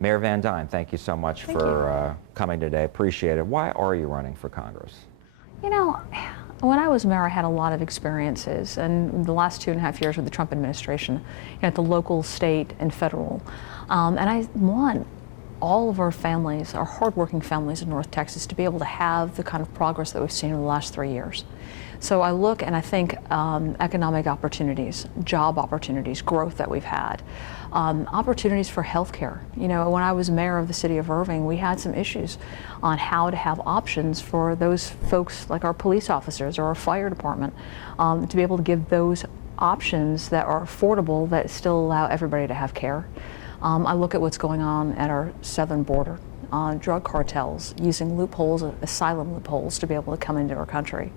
Mayor Van Duyne, thank you so much for coming today. Appreciate it. Why are you running for Congress? You know, when I was mayor, I had a lot of experiences, and the last 2.5 years with the Trump administration, at the local, state, and federal. And I want all of our families, our hardworking families in North Texas, to be able to have the kind of progress that we've seen in the last 3 years. So I look and I think economic opportunities, job opportunities, growth that we've had, opportunities for health care. You know, when I was mayor of the city of Irving, we had some issues on how to have options for those folks like our police officers or our fire department to be able to give those options that are affordable that still allow everybody to have care. I look at what's going on at our southern border, drug cartels using loopholes, asylum loopholes, to be able to come into our country.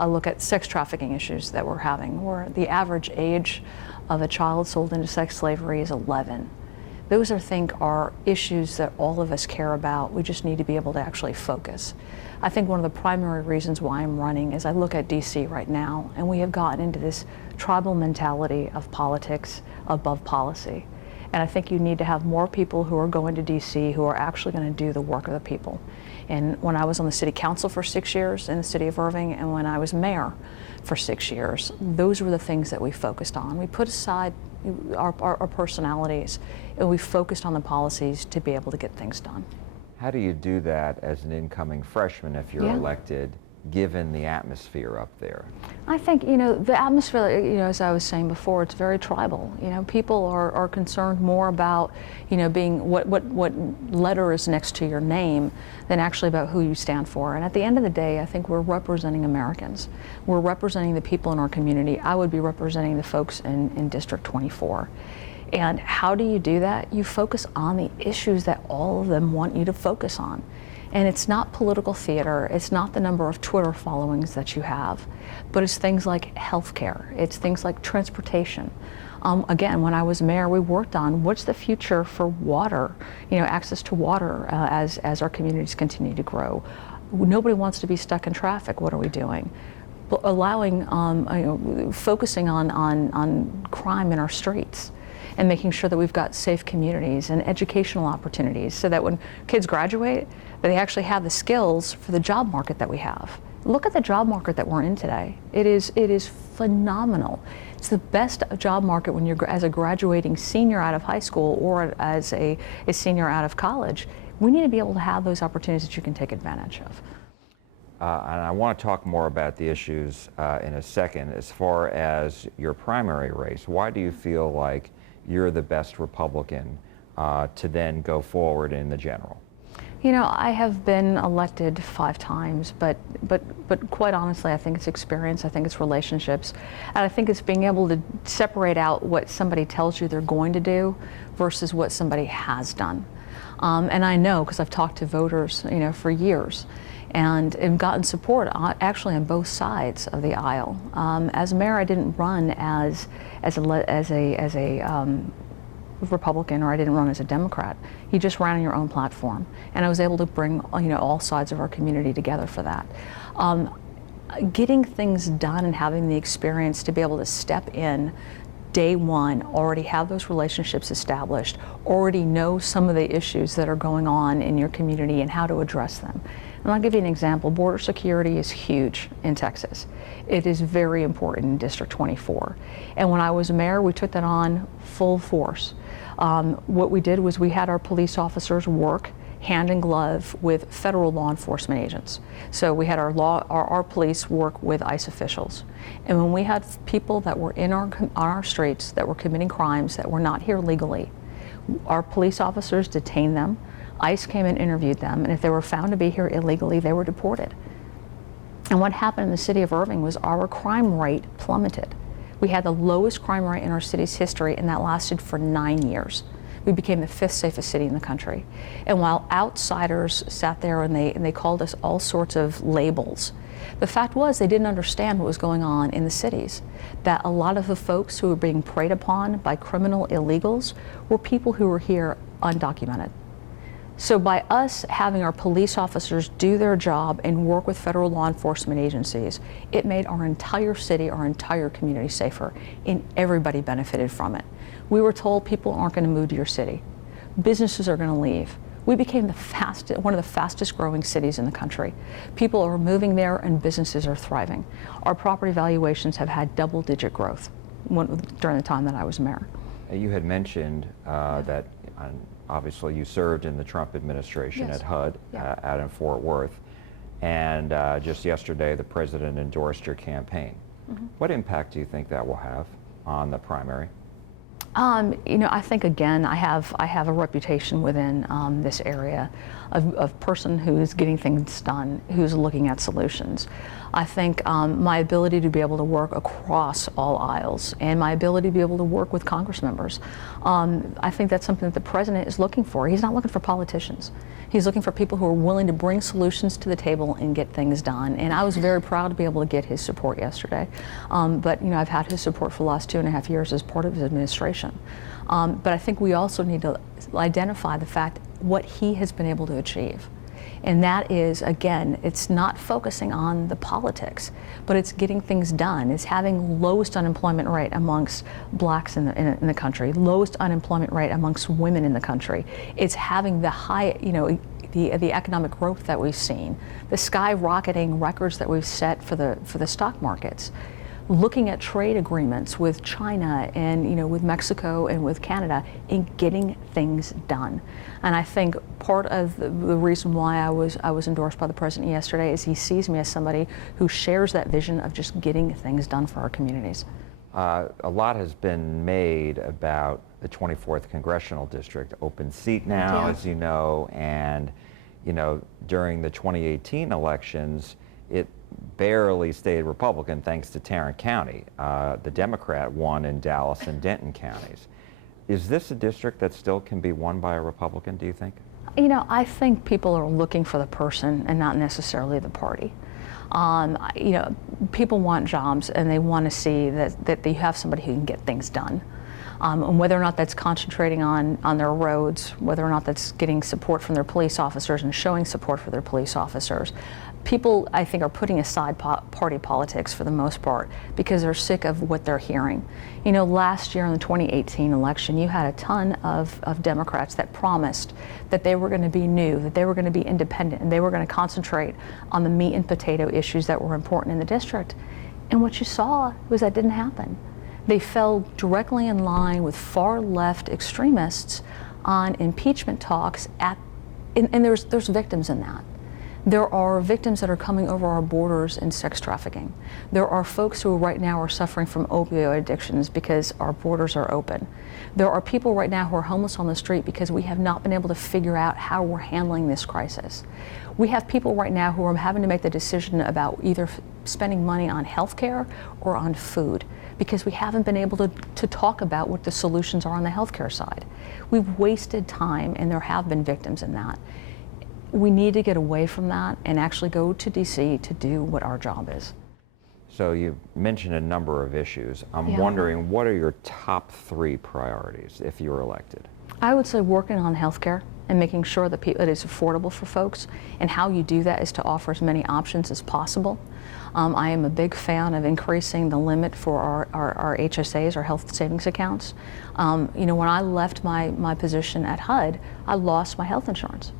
I look at sex trafficking issues that we're having, where the average age of a child sold into sex slavery is 11. Those are issues that all of us care about. We just need to be able to actually focus. I think one of the primary reasons why I'm running is I look at DC right now, and we have gotten into this tribal mentality of politics above policy. And I think you need to have more people who are going to DC who are actually going to do the work of the people. And when I was on the city council for 6 years in the city of Irving, and when I was mayor for 6 years, those were the things that we focused on. We put aside our personalities, and we focused on the policies to be able to get things done. How do you do that as an incoming freshman if you're elected, given the atmosphere up there? I think, you know, the atmosphere, you know, as I was saying before, it's very tribal. You know, people are concerned more about, you know, being what letter is next to your name than actually about who you stand for. And at the end of the day, I think we're representing Americans. We're representing the people in our community. I would be representing the folks in District 24. And how do you do that? You focus on the issues that all of them want you to focus on. And it's not political theater, it's not the number of Twitter followings that you have, but it's things like healthcare, it's things like transportation. Again, when I was mayor, we worked on what's the future for water, you know, access to water as our communities continue to grow. Nobody wants to be stuck in traffic. What are we doing? Allowing, focusing on crime in our streets, and making sure that we've got safe communities and educational opportunities so that when kids graduate, that they actually have the skills for the job market that we have. Look at the job market that we're in today. It is phenomenal. It's the best job market when you're as a graduating senior out of high school or as a senior out of college. We need to be able to have those opportunities that you can take advantage of. And I want to talk more about the issues in a second. As far as your primary race, why do you feel like you're the best Republican to then go forward in the general? You know, I have been elected 5 times, but quite honestly, I think it's experience, I think it's relationships, and I think it's being able to separate out what somebody tells you they're going to do versus what somebody has done. And I know, because I've talked to voters, you know, for years, and have gotten support actually on both sides of the aisle. As mayor, I didn't run as a Republican, or I didn't run as a Democrat. You just ran on your own platform, and I was able to bring, you know, all sides of our community together for that. Getting things done and having the experience to be able to step in day one, already have those relationships established, already know some of the issues that are going on in your community and how to address them. And I'll give you an example. Border security is huge in Texas. It is very important in District 24. And when I was mayor, we took that on full force. What we did was we had our police officers work hand in glove with federal law enforcement agents. So we had our police work with ICE officials. And when we had people that were on our streets that were committing crimes that were not here legally, our police officers detained them. ICE came and interviewed them, and if they were found to be here illegally, they were deported. And what happened in the city of Irving was our crime rate plummeted. We had the lowest crime rate in our city's history, and that lasted for 9 years. We became the 5th safest city in the country. And while outsiders sat there and they called us all sorts of labels, the fact was they didn't understand what was going on in the cities. That a lot of the folks who were being preyed upon by criminal illegals were people who were here undocumented. So by us having our police officers do their job and work with federal law enforcement agencies, it made our entire city, our entire community safer, and everybody benefited from it. We were told people aren't going to move to your city. businesses are going to leave. We became one of the fastest growing cities in the country. People are moving there and businesses are thriving. Our property valuations have had double-digit growth during the time that I was mayor. You had mentioned that obviously you served in the Trump administration at HUD out in Fort Worth, and just yesterday the president endorsed your campaign. What impact do you think that will have on the primary? You know, I think again, I have a reputation within this area of person who's getting things done, who's looking at solutions. I think my ability to be able to work across all aisles and my ability to be able to work with Congress members, I think that's something that the president is looking for. He's not looking for politicians. He's looking for people who are willing to bring solutions to the table and get things done. And I was very proud to be able to get his support yesterday. But you know, I've had his support for the last 2.5 years as part of his administration. But I think we also need to identify the fact what he has been able to achieve. And that is, again, it's not focusing on the politics, but it's getting things done. It's having lowest unemployment rate amongst blacks in the country, lowest unemployment rate amongst women in the country. It's having the high, you know, the economic growth that we've seen, the skyrocketing records that we've set for the stock markets. Looking at trade agreements with China and, you know, with Mexico and with Canada and getting things done. And I think part of the reason why I was endorsed by the president yesterday is he sees me as somebody who shares that vision of just getting things done for our communities. A lot has been made about the 24th Congressional District, open seat now, as you know, and you know, during the 2018 elections, it barely stayed Republican thanks to Tarrant County. The Democrat won in Dallas and Denton counties. Is this a district that still can be won by a Republican, do you think? You know, I think people are looking for the person and not necessarily the party. You know, people want jobs and they want to see that they have somebody who can get things done. And whether or not that's concentrating on their roads, whether or not that's getting support from their police officers and showing support for their police officers. People, I think, are putting aside party politics for the most part because they're sick of what they're hearing. You know, last year in the 2018 election, you had a ton of Democrats that promised that they were going to be new, that they were going to be independent, and they were going to concentrate on the meat and potato issues that were important in the district. And what you saw was that didn't happen. They fell directly in line with far left extremists on impeachment talks and there's victims in that. There are victims that are coming over our borders in sex trafficking. There are folks who right now are suffering from opioid addictions because our borders are open. There are people right now who are homeless on the street because we have not been able to figure out how we're handling this crisis. We have people right now who are having to make the decision about either spending money on health care or on food because we haven't been able to talk about what the solutions are on the healthcare side. We've wasted time and there have been victims in that. We need to get away from that and actually go to DC to do what our job is. So you mentioned a number of issues. I'm wondering, what are your top 3 priorities if you're elected? I would say working on healthcare and making sure that it is affordable for folks, and how you do that is to offer as many options as possible. I am a big fan of increasing the limit for our HSAs, our health savings accounts. You know, when I left my position at HUD, I lost my health insurance.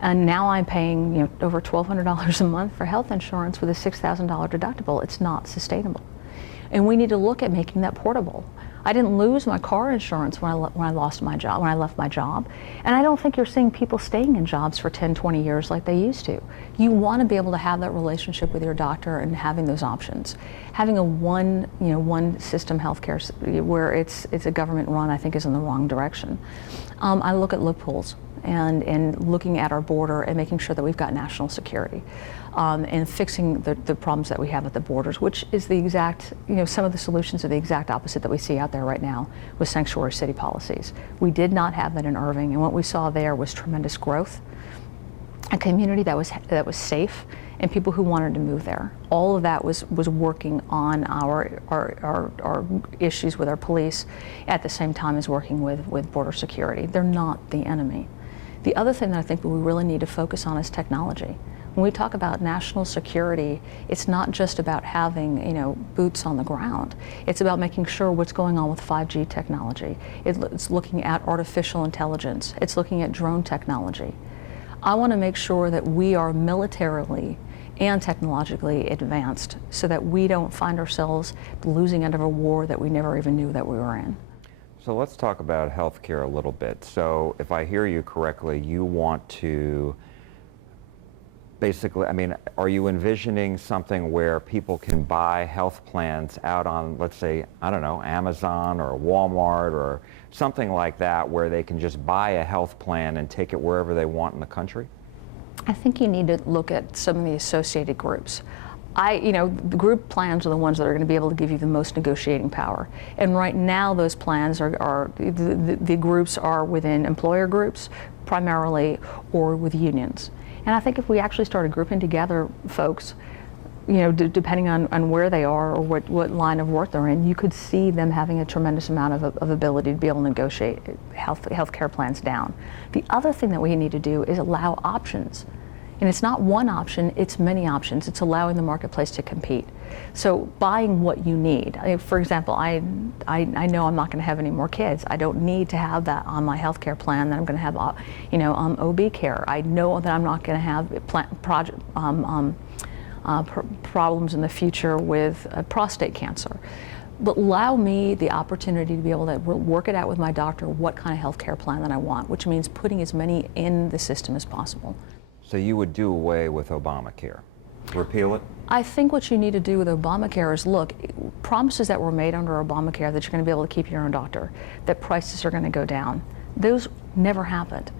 And now I'm paying, you know, over $1,200 a month for health insurance with a $6,000 deductible. It's not sustainable. And we need to look at making that portable. I didn't lose my car insurance when I left my job. And I don't think you're seeing people staying in jobs for 10, 20 years like they used to. You want to be able to have that relationship with your doctor and having those options. Having a one system healthcare where it's a government run, I think, is in the wrong direction. I look at loopholes and looking at our border and making sure that we've got national security. And fixing the problems that we have at the borders, which is the exact, you know, some of the solutions are the exact opposite that we see out there right now with sanctuary city policies. We did not have that in Irving, and what we saw there was tremendous growth, a community that was safe, and people who wanted to move there. All of that was working on our issues with our police at the same time as working with border security. They're not the enemy. The other thing that I think we really need to focus on is technology. When we talk about national security, it's not just about having, boots on the ground. It's about making sure what's going on with 5G technology. It's looking at artificial intelligence. It's looking at drone technology. I want to make sure that we are militarily and technologically advanced so that we don't find ourselves losing out of a war that we never even knew that we were in. So let's talk about healthcare a little bit. So if I hear you correctly, you want to basically, are you envisioning something where people can buy health plans out on, let's say, I don't know, Amazon or Walmart or something like that, where they can just buy a health plan and take it wherever they want in the country? I think you need to look at some of the associated groups. The group plans are the ones that are going to be able to give you the most negotiating power. And right now, those plans the groups are within employer groups primarily or with unions. And I think if we actually started grouping together folks, depending on where they are or what line of work they're in, you could see them having a tremendous amount of ability to be able to negotiate healthcare plans down. The other thing that we need to do is allow options. And it's not one option, it's many options. It's allowing the marketplace to compete. So buying what you need. For example, I know I'm not going to have any more kids. I don't need to have that on my health care plan, that I'm going to have, OB care. I know that I'm not going to have problems in the future with prostate cancer. But allow me the opportunity to be able to work it out with my doctor what kind of health care plan that I want, which means putting as many in the system as possible. So you would do away with Obamacare? Repeal it? I think what you need to do with Obamacare is look, promises that were made under Obamacare that you're going to be able to keep your own doctor, that prices are going to go down, those never happened.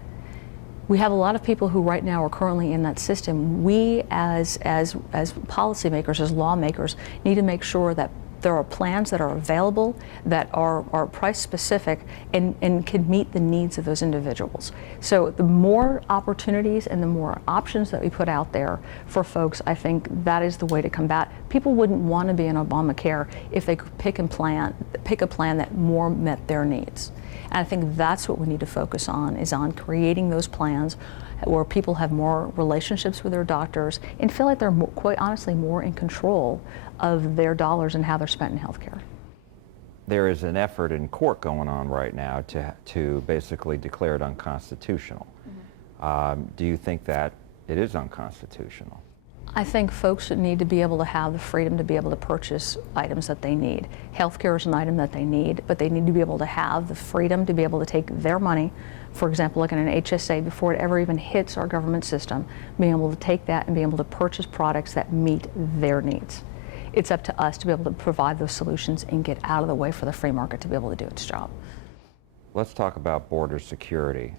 We have a lot of people who right now are currently in that system. We as policymakers, as lawmakers, need to make sure that there are plans that are available, that are price specific and can meet the needs of those individuals. So the more opportunities and the more options that we put out there for folks, I think that is the way to combat. People wouldn't want to be in Obamacare if they could pick a plan that more met their needs. And I think that's what we need to focus on, is on creating those plans where people have more relationships with their doctors and feel like they're quite honestly more in control of their dollars and how they're spent in healthcare. There is an effort in court going on right now to basically declare it unconstitutional. Mm-hmm. Do you think that it is unconstitutional? I think folks need to be able to have the freedom to be able to purchase items that they need. Healthcare is an item that they need, but they need to be able to have the freedom to be able to take their money, for example, like in an HSA, before it ever even hits our government system, being able to take that and be able to purchase products that meet their needs. It's up to us to be able to provide those solutions and get out of the way for the free market to be able to do its job. Let's talk about border security.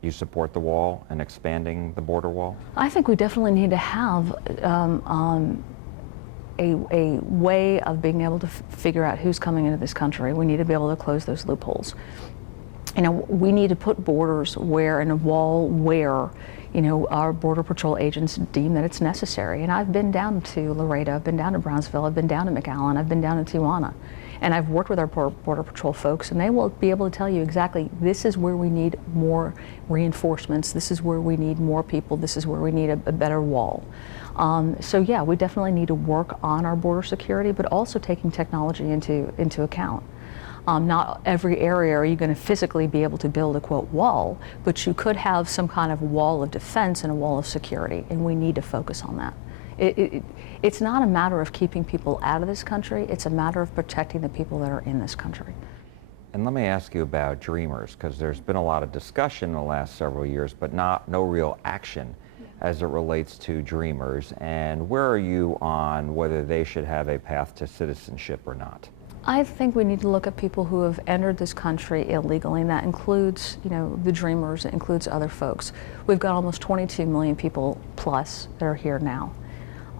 You support the wall and expanding the border wall? I think we definitely need to have a way of being able to figure out who's coming into this country. We need to be able to close those loopholes. We need to put borders and a wall where, our Border Patrol agents deem that it's necessary. And I've been down to Laredo, I've been down to Brownsville, I've been down to McAllen, I've been down to Tijuana. And I've worked with our Border Patrol folks, and they will be able to tell you exactly, this is where we need more reinforcements, this is where we need more people, this is where we need a better wall. So yeah, we definitely need to work on our border security, but also taking technology into account. Not every area are you going to physically be able to build a, quote, wall, but you could have some kind of wall of defense and a wall of security, and we need to focus on that. It's not a matter of keeping people out of this country, it's a matter of protecting the people that are in this country. And let me ask you about Dreamers, because there's been a lot of discussion in the last several years, but no real action as it relates to Dreamers. And where are you on whether they should have a path to citizenship or not? I think we need to look at people who have entered this country illegally, and that includes, the Dreamers, it includes other folks. We've got almost 22 million people plus that are here now.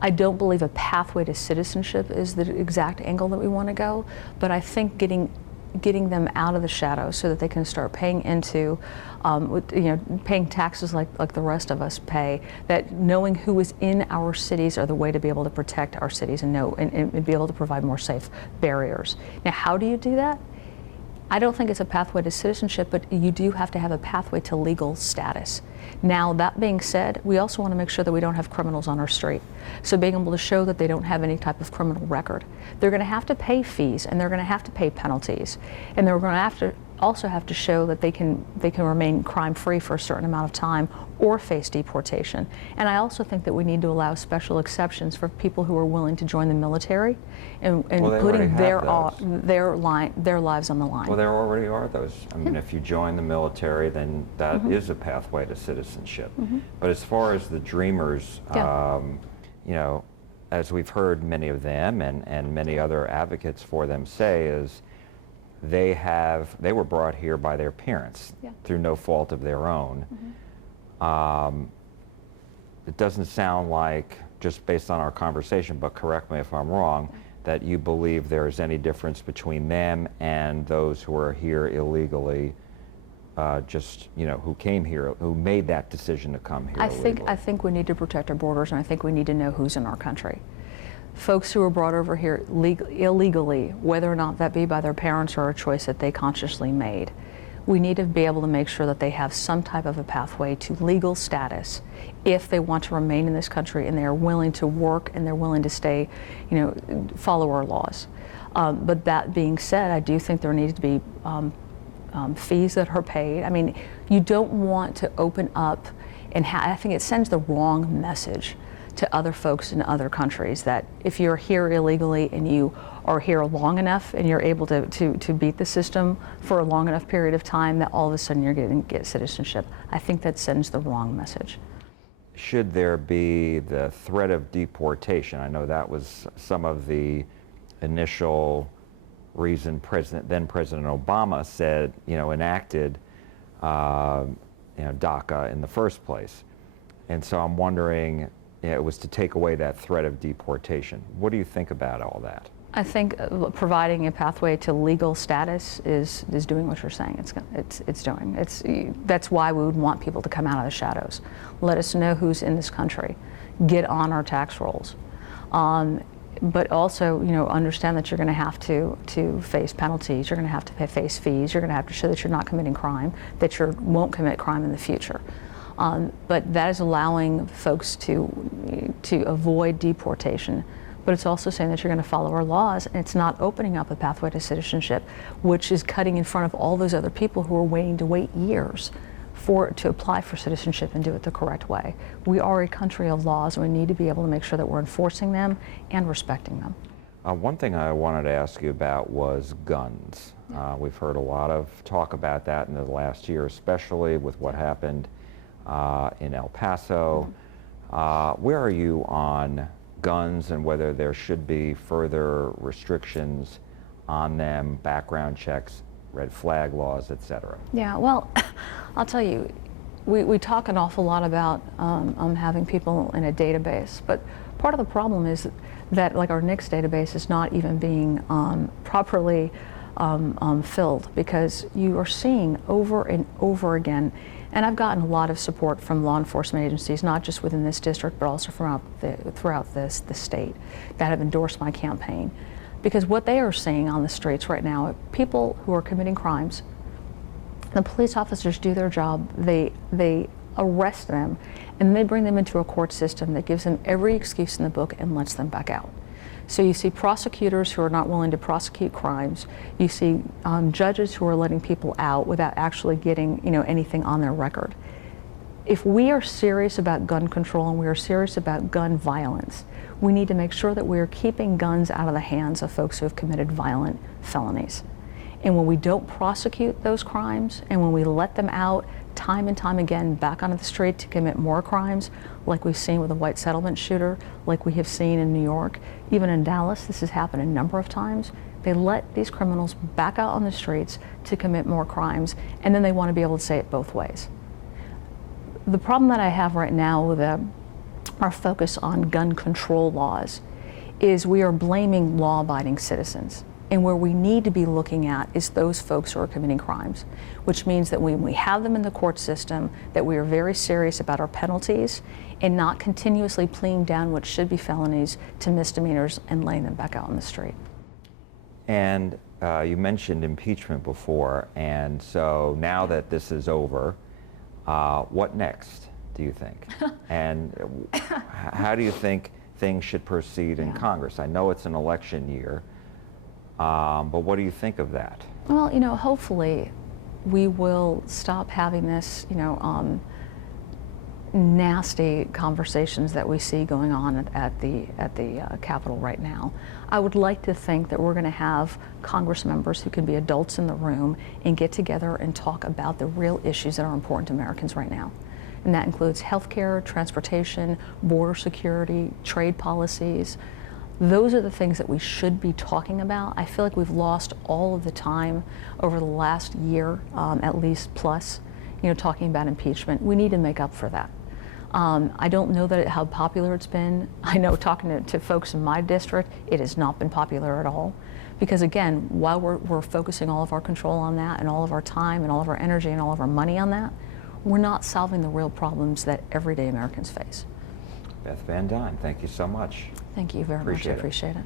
I don't believe a pathway to citizenship is the exact angle that we want to go, but I think getting them out of the shadows so that they can start paying into, paying taxes like the rest of us pay, that knowing who is in our cities are the way to be able to protect our cities and be able to provide more safe barriers. Now, how do you do that? I don't think it's a pathway to citizenship, but you do have to have a pathway to legal status. Now, that being said, we also want to make sure that we don't have criminals on our street. So being able to show that they don't have any type of criminal record. They're going to have to pay fees, and they're going to have to pay penalties, and they're going to also have to show that they can remain crime-free for a certain amount of time or face deportation. And I also think that we need to allow special exceptions for people who are willing to join the military and putting their lives on the line. Well, there already are those. I mean, if you join the military, then that is a pathway to citizenship. But as far as the dreamers, you know, as we've heard many of them and many other advocates for them say, is they were brought here by their parents through no fault of their own. It doesn't sound like, just based on our conversation, but correct me if I'm wrong, that you believe there is any difference between them and those who are here illegally, just, you know, who came here, who made that decision to come here illegally. I think we need to protect our borders, and I think we need to know who's in our country. Folks who are brought over here illegally, whether or not that be by their parents or a choice that they consciously made, we need to be able to make sure that they have some type of a pathway to legal status if they want to remain in this country and they are willing to work and they're willing to stay, you know, follow our laws. But that being said, I do think there needs to be fees that are paid. I mean, you don't want to open up, and I think it sends the wrong message to other folks in other countries that if you're here illegally and you are here long enough and you're able to beat the system for a long enough period of time, that all of a sudden you're going to get citizenship. I think that sends the wrong message. Should there be the threat of deportation? I know that was some of the initial reason then President Obama said, you know, enacted you know, DACA in the first place. And so I'm wondering, it was to take away that threat of deportation. What do you think about all that? I think providing a pathway to legal status is doing what you're saying it's doing. That's why we would want people to come out of the shadows. Let us know who's in this country. Get on our tax rolls. But also, you know, understand that you're going to have to face penalties. You're going to have to face fees. You're going to have to show that you're not committing crime, that you won't commit crime in the future. But that is allowing folks to avoid deportation. But it's also saying that you're going to follow our laws, and it's not opening up a pathway to citizenship, which is cutting in front of all those other people who are waiting to wait years to apply for citizenship and do it the correct way. We are a country of laws, and we need to be able to make sure that we're enforcing them and respecting them. One thing I wanted to ask you about was guns. We've heard a lot of talk about that in the last year, especially with what happened in El Paso. Where are you on guns and whether there should be further restrictions on them, background checks, red flag laws, etc.? Yeah, well, I'll tell you, we talk an awful lot about having people in a database, but part of the problem is that, like, our NICS database is not even being properly filled, because you are seeing over and over again. And I've gotten a lot of support from law enforcement agencies, not just within this district, but also throughout the state, that have endorsed my campaign. Because what they are seeing on the streets right now, people who are committing crimes, the police officers do their job, they arrest them, and they bring them into a court system that gives them every excuse in the book and lets them back out. So you see prosecutors who are not willing to prosecute crimes. You see judges who are letting people out without actually getting, you know, anything on their record. If we are serious about gun control and we are serious about gun violence, we need to make sure that we are keeping guns out of the hands of folks who have committed violent felonies. And when we don't prosecute those crimes, and when we let them out time and time again back onto the street to commit more crimes, like we've seen with the white settlement shooter, like we have seen in New York, even in Dallas, this has happened a number of times. They let these criminals back out on the streets to commit more crimes, and then they want to be able to say it both ways. The problem that I have right now with our focus on gun control laws is we are blaming law-abiding citizens. And where we need to be looking at is those folks who are committing crimes, which means that when we have them in the court system, that we are very serious about our penalties and not continuously pleading down what should be felonies to misdemeanors and laying them back out on the street. And you mentioned impeachment before, and so now that this is over, what next, do you think? And how do you think things should proceed in Congress? I know it's an election year, but what do you think of that? Well, hopefully we will stop having this, nasty conversations that we see going on at the Capitol right now. I would like to think that we're going to have Congress members who can be adults in the room and get together and talk about the real issues that are important to Americans right now. And that includes healthcare, transportation, border security, trade policies. Those are the things that we should be talking about. I feel like we've lost all of the time over the last year, at least plus, talking about impeachment. We need to make up for that. I don't know how popular it's been. I know talking to folks in my district, it has not been popular at all. Because again, while we're focusing all of our control on that and all of our time and all of our energy and all of our money on that, we're not solving the real problems that everyday Americans face. Beth Van Duyne, thank you so much. Thank you very much. I appreciate it.